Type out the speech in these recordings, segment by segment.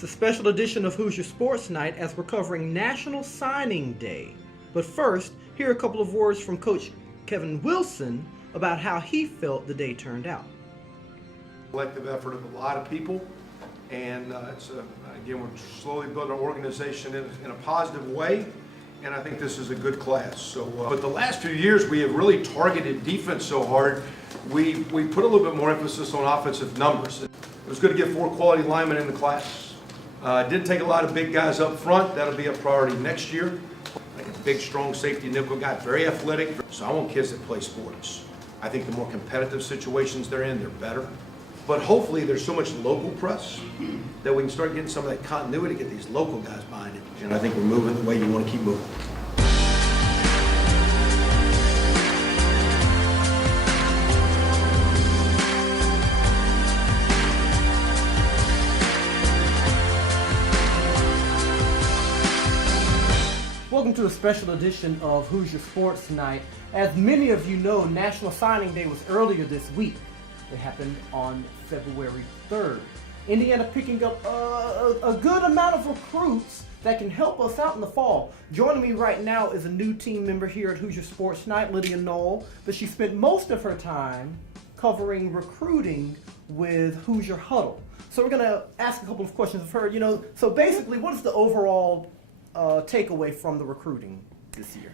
It's a special edition of Hoosier Sports Night as we're covering National Signing Day. But first, here are a couple of words from Coach Kevin Wilson about how he felt the day turned out. Collective effort of a lot of people, and again, we're slowly building our organization in a positive way, and I think this is a good class. But the last few years we have really targeted defense so hard, we put a little bit more emphasis on offensive numbers. It was good to get 4 quality linemen in the class. Didn't take a lot of big guys up front. That'll be a priority next year. Like a big, strong safety nickel guy, very athletic. So I want kids that play sports. I think the more competitive situations they're in, they're better. But hopefully there's so much local press that we can start getting some of that continuity, get these local guys behind it. And I think we're moving the way you want to keep moving. Welcome to a special edition of Hoosier Sports Night. As many of you know, National Signing Day was earlier this week. It happened on February 3rd. Indiana picking up a good amount of recruits that can help us out in the fall. Joining me right now is a new team member here at Hoosier Sports Night, Lydia Knoll, but she spent most of her time covering recruiting with Hoosier Huddle. So we're going to ask a couple of questions of her. So basically, what is the overall takeaway from the recruiting this year?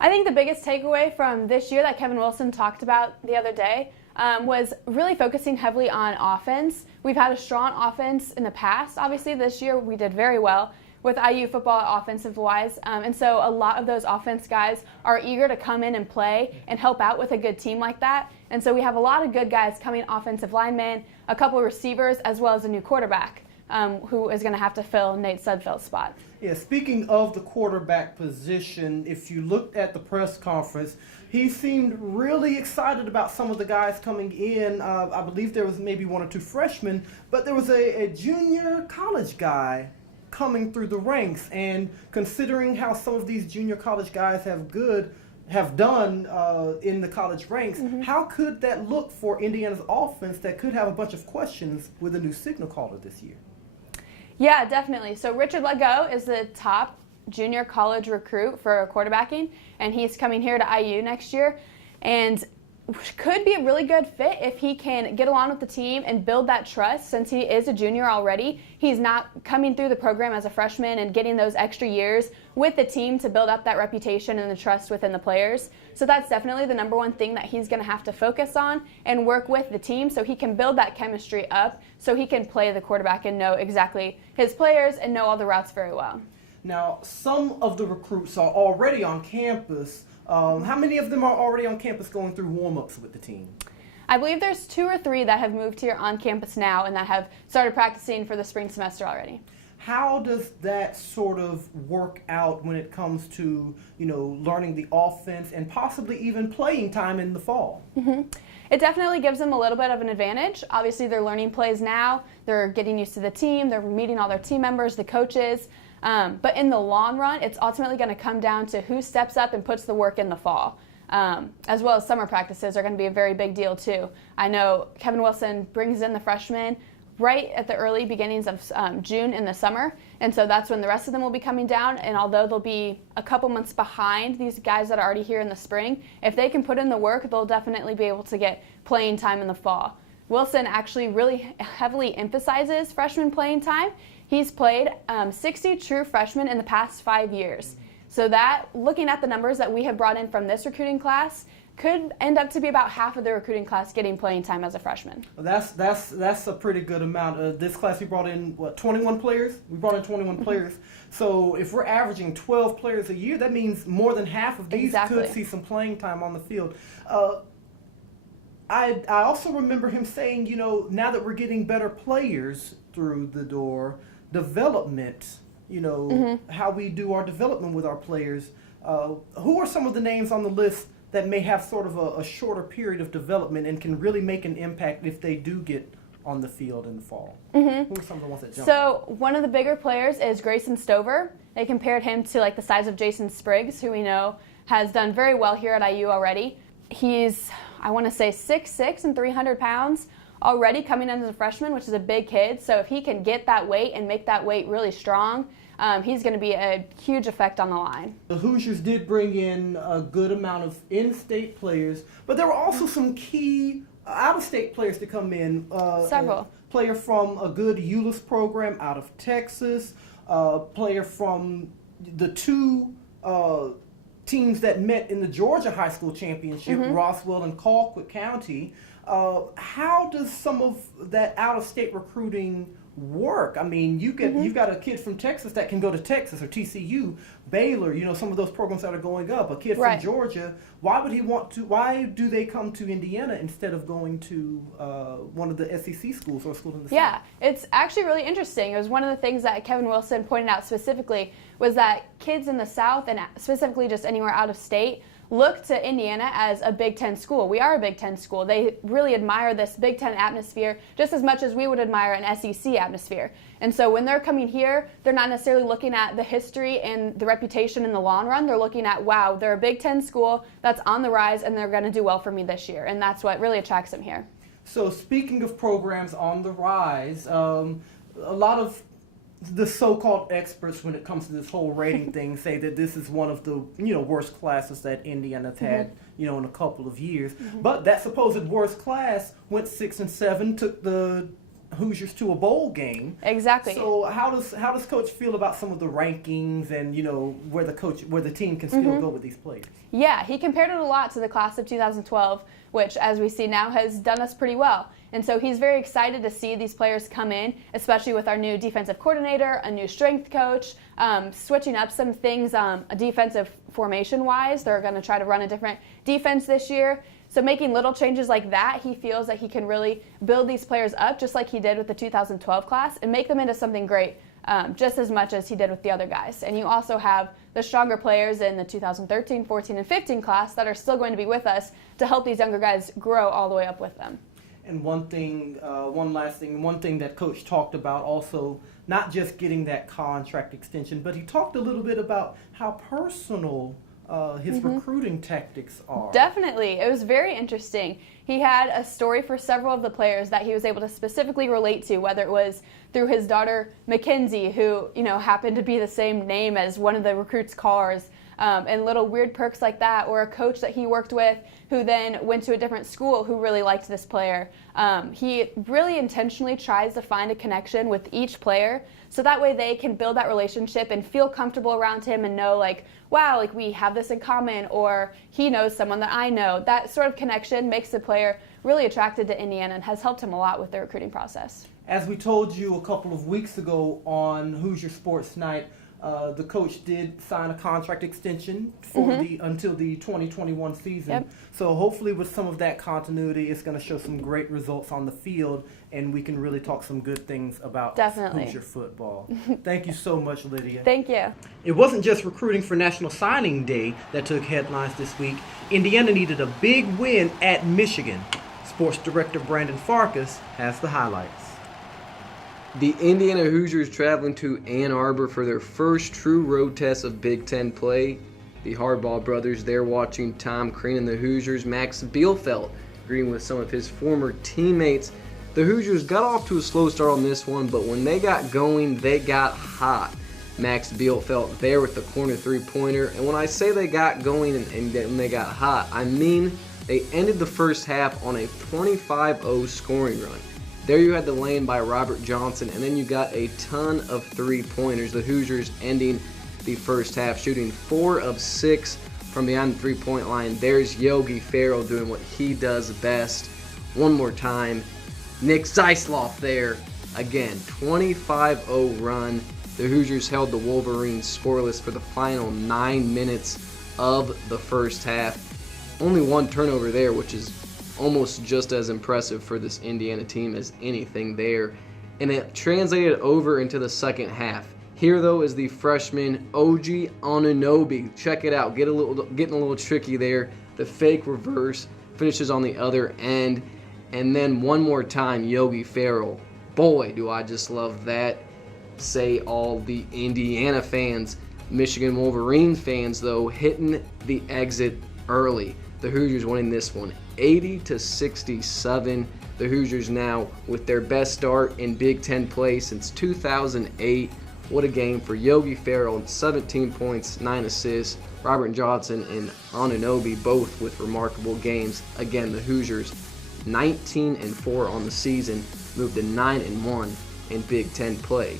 I think the biggest takeaway from this year that Kevin Wilson talked about the other day was really focusing heavily on offense. We've had a strong offense in the past. Obviously, this year we did very well with IU football offensive-wise. And so a lot of those offense guys are eager to come in and play and help out with a good team like that. And so we have a lot of good guys coming, offensive linemen, a couple of receivers, as well as a new quarterback who is going to have to fill Nate Sudfeld's spot. Yeah, speaking of the quarterback position, if you looked at the press conference, he seemed really excited about some of the guys coming in. I believe there was maybe 1 or 2 freshmen, but there was a junior college guy coming through the ranks. And considering how some of these junior college guys have done in the college ranks, how could that look for Indiana's offense that could have a bunch of questions with a new signal caller this year? Yeah, definitely. So Richard Legault is the top junior college recruit for quarterbacking, and he's coming here to IU next year, and could be a really good fit if he can get along with the team and build that trust. Since he is a junior already, he's not coming through the program as a freshman and getting those extra years with the team to build up that reputation and the trust within the players. So that's definitely the number one thing that he's going to have to focus on and work with the team so he can build that chemistry up so he can play the quarterback and know exactly his players and know all the routes very well. Now, some of the recruits are already on campus. How many of them are already on campus going through warm-ups with the team? I believe there's 2 or 3 that have moved here on campus now and that have started practicing for the spring semester already. How does that sort of work out when it comes to, learning the offense and possibly even playing time in the fall? It definitely gives them a little bit of an advantage. Obviously, they're learning plays now. They're getting used to the team. They're meeting all their team members, the coaches. But in the long run, it's ultimately going to come down to who steps up and puts the work in the fall. As well as summer practices are going to be a very big deal too. I know Kevin Wilson brings in the freshmen right at the early beginnings of June in the summer, and so that's when the rest of them will be coming down. And although they'll be a couple months behind these guys that are already here in the spring, if they can put in the work, they'll definitely be able to get playing time in the fall. Wilson actually really heavily emphasizes freshman playing time. He's played 60 true freshmen in the past 5 years. So that, looking at the numbers that we have brought in from this recruiting class, could end up to be about half of the recruiting class getting playing time as a freshman. Well, that's a pretty good amount. This class we brought in, 21 players? We brought in 21 players. So if we're averaging 12 players a year, that means more than half of these could see some playing time on the field. I also remember him saying, now that we're getting better players through the door, development, how we do our development with our players. Who are some of the names on the list that may have sort of a shorter period of development and can really make an impact if they do get on the field in the fall? Who are some of the ones that jump? So one of the bigger players is Grayson Stover. They compared him to the size of Jason Spriggs, who we know has done very well here at IU already. He's, I want to say, 6'6" and 300 pounds. already coming in as a freshman, which is a big kid. So if he can get that weight and make that weight really strong, he's going to be a huge effect on the line. The Hoosiers did bring in a good amount of in-state players, but there were also some key out-of-state players to come in. Several. A player from a good ULIS program out of Texas, a player from the two teams that met in the Georgia High School Championship, Roswell and Colquitt County. How does some of that out-of-state recruiting work? I mean, you've got a kid from Texas that can go to Texas or TCU, Baylor, some of those programs that are going up. A kid from Georgia, why do they come to Indiana instead of going to one of the SEC schools or a school in the South? Yeah, it's actually really interesting. It was one of the things that Kevin Wilson pointed out specifically was that kids in the South and specifically just anywhere out of state look to Indiana as a Big Ten school. We are a Big Ten school. They really admire this Big Ten atmosphere just as much as we would admire an SEC atmosphere. And so when they're coming here, they're not necessarily looking at the history and the reputation in the long run. They're looking at, wow, they're a Big Ten school that's on the rise and they're going to do well for me this year. And that's what really attracts them here. So speaking of programs on the rise, a lot of the so-called experts when it comes to this whole rating thing say that this is one of the worst classes that Indiana's had in a couple of years. But that supposed worst class went 6-7, took the Hoosiers to a bowl game. Exactly. So how does Coach feel about some of the rankings and where the team can still go with these players? Yeah, he compared it a lot to the class of 2012, which, as we see now, has done us pretty well. And so he's very excited to see these players come in, especially with our new defensive coordinator, a new strength coach, switching up some things defensive formation-wise. They're going to try to run a different defense this year. So making little changes like that, he feels that he can really build these players up, just like he did with the 2012 class, and make them into something great, just as much as he did with the other guys. And you also have the stronger players in the 2013, 14, and 15 class that are still going to be with us to help these younger guys grow all the way up with them. And one thing that Coach talked about also, not just getting that contract extension, but he talked a little bit about how personal his recruiting tactics are. Definitely. It was very interesting. He had a story for several of the players that he was able to specifically relate to, whether it was through his daughter Mackenzie, who happened to be the same name as one of the recruits' cars, and little weird perks like that, or a coach that he worked with who then went to a different school who really liked this player. He really intentionally tries to find a connection with each player so that way they can build that relationship and feel comfortable around him and know, like, wow, like we have this in common, or he knows someone that I know. That sort of connection makes the player really attracted to Indiana and has helped him a lot with the recruiting process. As we told you a couple of weeks ago on Hoosier Sports Night, the coach did sign a contract extension for until the 2021 season. Yep. So hopefully with some of that continuity, it's going to show some great results on the field, and we can really talk some good things about Hoosier football. Thank you so much, Lydia. Thank you. It wasn't just recruiting for National Signing Day that took headlines this week. Indiana needed a big win at Michigan. Sports Director Brandon Farkas has the highlights. The Indiana Hoosiers traveling to Ann Arbor for their first true road test of Big Ten play. The Hardball brothers there watching Tom Crean and the Hoosiers. Max Bielfeldt agreeing with some of his former teammates. The Hoosiers got off to a slow start on this one, but when they got going, they got hot. Max Bielfeldt there with the corner three-pointer. And when I say they got going and they got hot, I mean they ended the first half on a 25-0 scoring run. There you had the lane by Robert Johnson, and then you got a ton of three-pointers. The Hoosiers ending the first half, shooting 4 of 6 from beyond the three-point line. There's Yogi Ferrell doing what he does best. One more time, Nick Zeisloff there. Again, 25-0 run. The Hoosiers held the Wolverines scoreless for the final 9 minutes of the first half. Only one turnover there, which is almost just as impressive for this Indiana team as anything there. And it translated over into the second half. Here, though, is the freshman OG Anunoby. Check it out. Getting a little tricky there. The fake reverse finishes on the other end. And then one more time, Yogi Ferrell. Boy, do I just love that. Say all the Indiana fans. Michigan Wolverines fans, though, hitting the exit early. The Hoosiers winning this one 80-67. The Hoosiers now with their best start in Big Ten play since 2008. What a game for Yogi Ferrell, 17 points, 9 assists. Robert Johnson and Anunoby both with remarkable games. Again, the Hoosiers 19-4 on the season, moved to 9-1 in Big Ten play.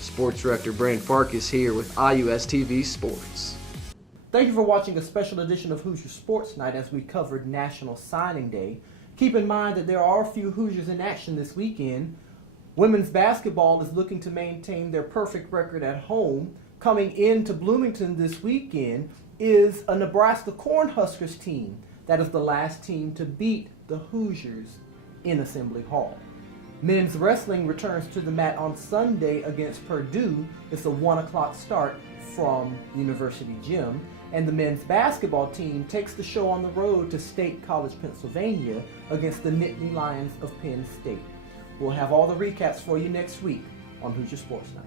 Sports Director Brandon Farkas here with IUS TV Sports. Thank you for watching a special edition of Hoosier Sports Night as we covered National Signing Day. Keep in mind that there are a few Hoosiers in action this weekend. Women's basketball is looking to maintain their perfect record at home. Coming into Bloomington this weekend is a Nebraska Cornhuskers team. That is the last team to beat the Hoosiers in Assembly Hall. Men's wrestling returns to the mat on Sunday against Purdue. It's a 1 o'clock start from University Gym. And the men's basketball team takes the show on the road to State College, Pennsylvania against the Nittany Lions of Penn State. We'll have all the recaps for you next week on Hoosier Sports Night.